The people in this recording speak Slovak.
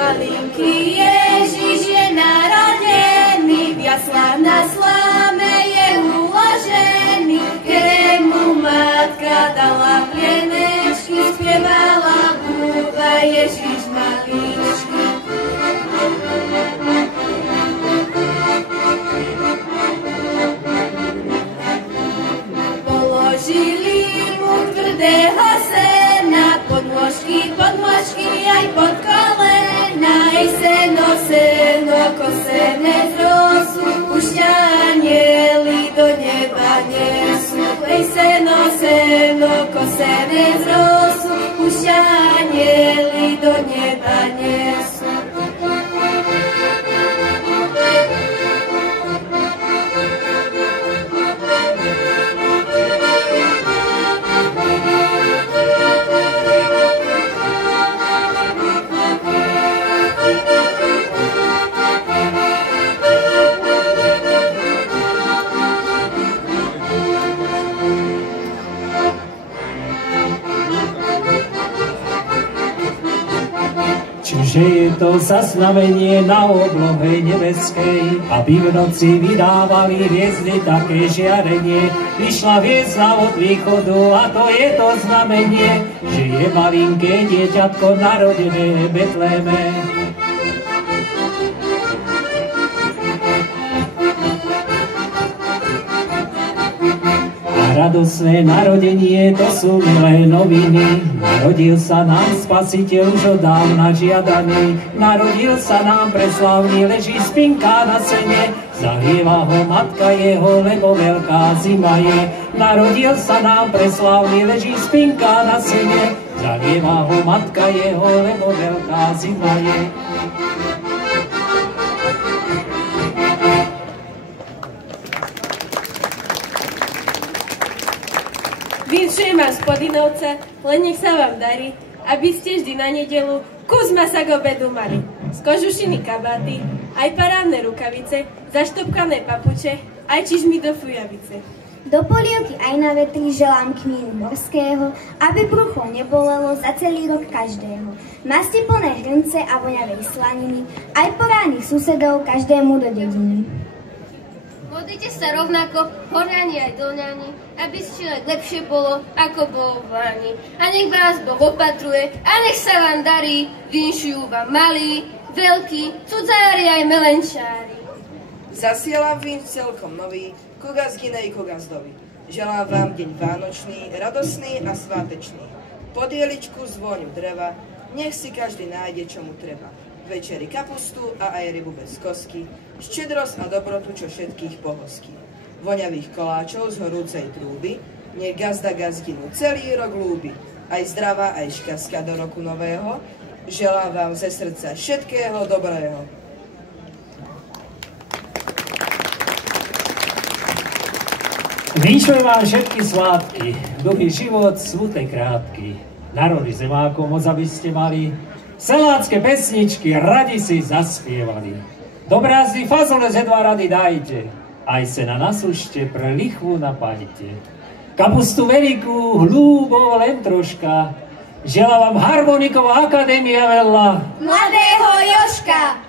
Malinký Ježiš je narodený, v jaslách na sláme je uložený, ktorému matka dala plienečky, spievala búba Ježiš maličky. Položili mu tvrdého sena, podložky aj pod kolena, ej seno, seno, kosené zrosú, už ťa anieli do neba nesú. Ej seno, seno, kosené zrosú, už ťa anieli do neba nesú. Že je to zaznamenie na oblohe nebeskej, aby v noci vydávali hviezdy také žiarenie. Vyšla hviezda od východu a to je to znamenie, že je malinké dieťatko narodené v Betléme. Radosné narodenie, to sú milé noviny. Narodil sa nám Spasiteľ už od dávna žiadaný. Narodil sa nám preslávny, leží spinka na sene. Zahrieva ho matka jeho, lebo veľká zima je. Narodil sa nám preslávny, leží spinka na sene. Zahrieva ho matka jeho, lebo veľká zima je. Vinšujem vás z Podinovca, len nech sa vám darí, aby ste vždy na nedelu kus masa k obedu mali. Z kožušiny kabáty, aj parádne rukavice, zaštopkané papuče, aj čižmy do fujavice. Do polievky aj na vetri želám kmínu morského, aby brucho nebolelo za celý rok každého. Masti plné hrnce a voňavej slaniny, aj poránych susedov každému do dediny. Modlite sa rovnako, horňani aj dolňani, aby človek lepšie bolo, ako bolo v Lani. A nech vás Boh opatruje, a nech sa vám darí, vinšujú vám malí, veľkí, cudzári aj melenčári. Zasielam vinš celkom nový, ku gazdinej, ku gazdovi. Želám vám deň vánočný, radosný a svátečný. Pod jeličku z vôňu dreva, nech si každý nájde, čo mu treba. Večeri kapustu a aj rybu bez kosky, štedrosť a dobrotu, čo všetkých pohostí. Voňavých koláčov z horúcej trúby, nech gazda gazdinu celý rok ľúbi. Aj zdravá, aj šťastia do roku nového, želám vám ze srdca všetkého dobrého. Vinšujem vám všetky svátky, dlhý život, smutek krátky. Narody zemákov moc, aby ste mali, celácké pesničky radi si zaspievali. Do brázdy fazole ze 2 rady dajte, aj sena nasušte, pre lichvu napajte. Kapustu veľkú, hlúbo, len troška, želám vám harmoniková akadémia veľa. Mladého Jožka!